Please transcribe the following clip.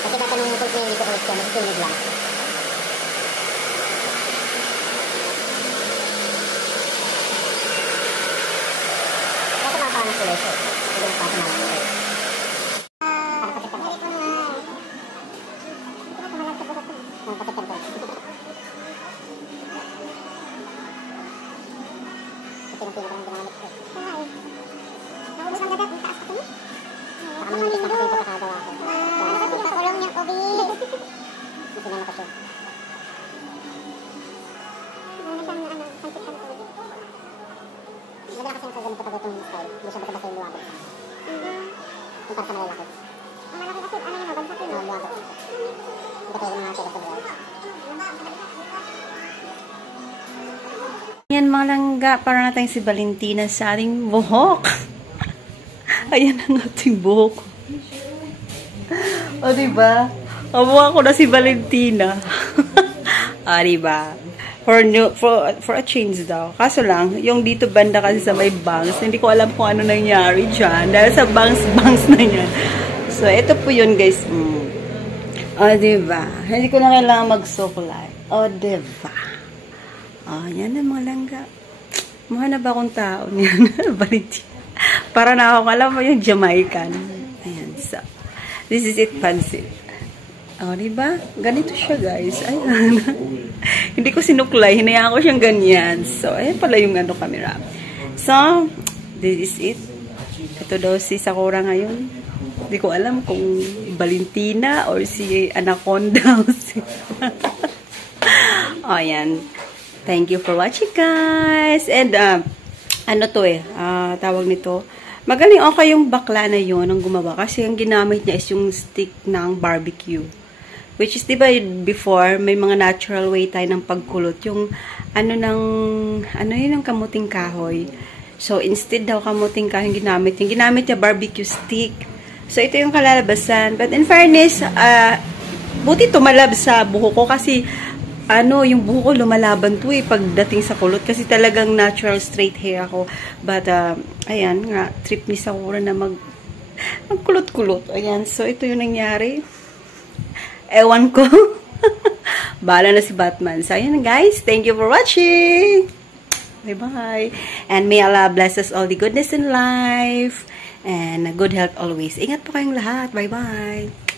Kasi tatanungin ko kung hindi ko ulit ko, masusunod lang. Kasi makakaan ng kulay siya. Hindi ko pasa mga kulay. Para kasi tempo. Kasi tempo. Ito yung pinakang ginamit ko. Naubos ang dagat, taas ko. Nakamanipis na kasi yung pagkakagawa ko. Nakakulong niya ko, Bill. Hindi na nakasyon. Ano siyang kantik-kantik. Maganda kasi yung sa ganito pag itong style. Hindi siya basta-basta yung luwagod. Yung para sa malalaki. Ang malaki kasi, ano yun, bagsak yun? Oo, luwagod. Hindi kayo mga tela sa buhay. Yan mga langga, para natin si Valentina sa ating buhok. Ayan ang ating buhok. O, diba? Kabuha ko na si Valentina. Diba? For a change daw. Kaso lang, yung dito banda kasi sa may bangs, hindi ko alam kung ano nangyari dyan. Dahil sa bangs na yan. So, ito po yun, guys. O, diba? Hindi ko na kailangan magsukulay. O, diba? Yan na mga langga. Mukha na ba akong tao niyan? Valentina. Para na ako, alam mo yung Jamaican. Ayan, so. This is it, pansit. Diba? Ganito siya, guys. Ayan. Hindi ko sinuklay. Hinayaan ko siyang ganyan. So, ayan pala yung camera. So, this is it. Ito daw si Sakura ngayon. Hindi ko alam kung Valentina or si Anaconda. Ayan. Thank you for watching, guys. And, ano to tawag nito. Magaling okay yung bakla na yun ang gumawa. Kasi ang ginamit niya is yung stick ng barbecue. Which is, diba, before, may mga natural way tayo ng pagkulot. Yung, ano yun ang kamuting kahoy. So, instead daw kamuting kahoy yung ginamit. Yung ginamit niya barbecue stick. So, ito yung kalalabasan. But in fairness, buti tumalab sa buho ko kasi yung buho ko lumalaban to pagdating sa kulot kasi talagang natural straight hair ako. But, ayan nga, trip ni Sakura na magkulot-kulot. Ayan, so ito yung nangyari. Ewan ko. Bahala na si Batman. So, ayan guys, thank you for watching. Bye-bye. And may Allah bless us all the goodness in life and good health always. Ingat po kayong lahat. Bye-bye.